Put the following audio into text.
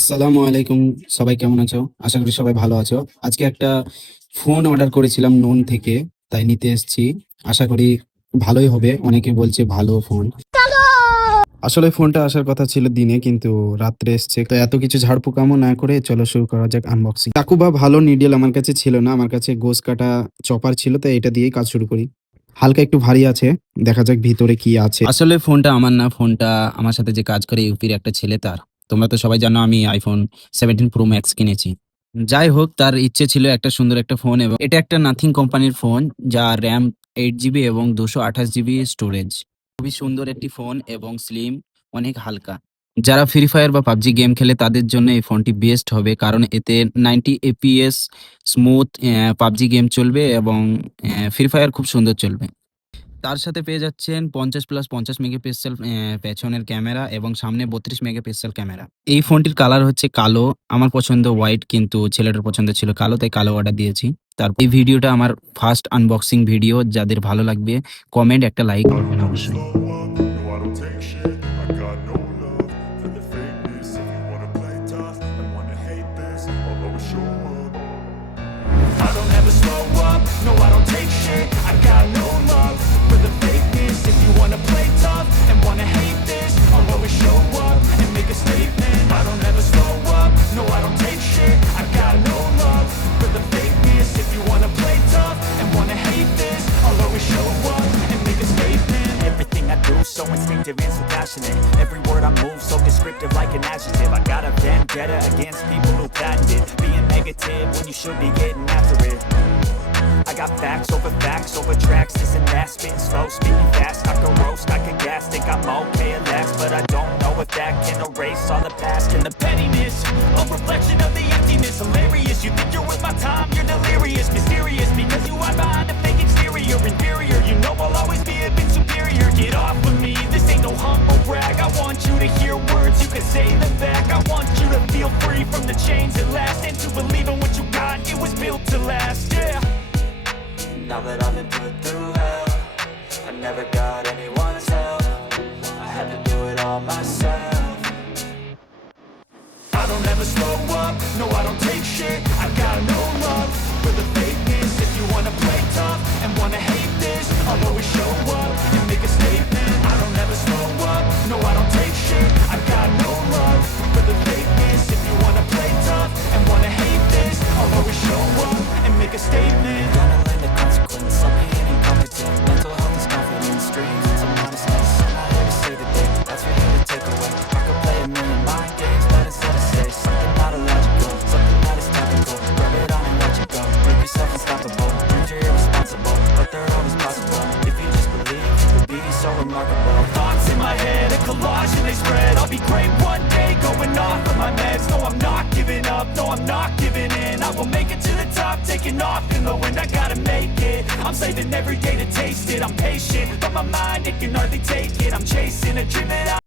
আসসালামু আলাইকুম। সবাই কেমন আছো? আশা করি সবাই ভালো আছো। আজকে একটা ফোন অর্ডার করেছিলাম নুন থেকে, তাই নিতে এসেছি। আশা করি ভালোই হবে। অনেকে বলছে ভালো ফোন। আসলে ফোনটা আসার কথা ছিল দিনে, কিন্তু রাত্রে এসছে। তো এত কিছু ঝাড়ফুঁকামো না করে চলো শুরু করা যাক আনবক্সিং। চাকু বা ভালো নিডল আমার কাছে ছিল না। আমার কাছে গোছ কাটা চপার ছিল, তাই এটা দিয়েই কাজ শুরু করি। হালকা একটু ভারী আছে। দেখা যাক ভিতরে কি আছে। আসলে ফোনটা আমার না, ফোনটা আমার সাথে যে কাজ করে ইউপির একটা ছেলে তার। তোমরা তো সবাই জানো আমি আইফোন 17 প্রো ম্যাক্স কিনেছি। যাই হোক, তার ইচ্ছে ছিল একটা সুন্দর একটা ফোন, এবং এটা একটা নাথিং কোম্পানির ফোন, যা র্যাম 8 জিবি এবং 228 জিবি স্টোরেজ। খুবই সুন্দর একটি ফোন এবং স্লিম, অনেক হালকা। যারা ফ্রি ফায়ার বা পাবজি গেম খেলে তাদের জন্য এই ফোনটি বেস্ট হবে, কারণ এতে 90 এপিএস স্মুথ পাবজি গেম চলবে এবং ফ্রি ফায়ার খুব সুন্দর চলবে। তার সাথে পেয়ে যাচ্ছেন 50+50 মেগাপিক্সেল পেছনের ক্যামেরা এবং সামনে 32 মেগাপিক্সেল ক্যামেরা। এই ফোনটির কালার হচ্ছে কালো। আমার পছন্দ হোয়াইট, কিন্তু ছেলেটার পছন্দ ছিল কালো, তাই কালো অর্ডার দিয়েছি। তারপর এই ভিডিওটা আমার ফার্স্ট আনবক্সিং ভিডিও। যাদের ভালো লাগবে কমেন্ট একটা লাইক করবেন অবশ্যই। I don't ever slow up, no I don't take shit. I got no love for the fakeness. If you wanna play tough and wanna hate this, I'll always show up and make a statement. I don't ever slow up, no I don't take shit. I got no love for the fakeness. If you wanna play tough and wanna hate this, I'll always show up and make a statement. Everything I do so instinctive and so passionate. Every word I move so descriptive like an adjective. I got a vendetta against people who patented being negative when you should be getting after it. I got facts over tracks. This and that, spitting slow, speaking fast. I can roast, I can gas, think I'm okay at last, but I don't know if that can erase all the past and the pettiness. A reflection of the emptiness. Hilarious, you think you're worth my time, you're delirious. Mysterious, because you are behind a fake exterior. Inferior, you know I'll always be a bit superior. Get off of me, this ain't no humble brag. I want you to hear words, you can say them back. I want you to feel free from the chains at last, and to believe in what you got, it was built to last, yeah. Now that I've been put through hell, I never got anyone's help. I had to do it all myself. I don't ever slow up, no I don't take shit. I got no love for the fakeness. If you wanna play tough and wanna hate this, I'll always show up and make a statement. I don't ever slow up, no I don't take shit. I got no love for the fakeness. If you wanna play tough and wanna hate this, I'll always show up and make a statement. Gonna learn the consequence of being incompetent. Mental health is confidence, dreams and some honestness. I'm not here to save the day, that's for you to take away. I could play a million mind games, but instead I say something not illogical, something that is topical. Rub it on and let you go, make yourself unstoppable. Dreams are irresponsible, but they're always possible. If you just believe, you could be so remarkable. Thoughts in my head, a collage and they spread. I'll be great one day, going off of my meds. No, I'm not giving up, no, I'm not giving in. I will make it to the top, taking off in the wind. I gotta make it, I'm saving every day to taste it. I'm patient, but my mind, it can hardly take it. I'm chasing a dream that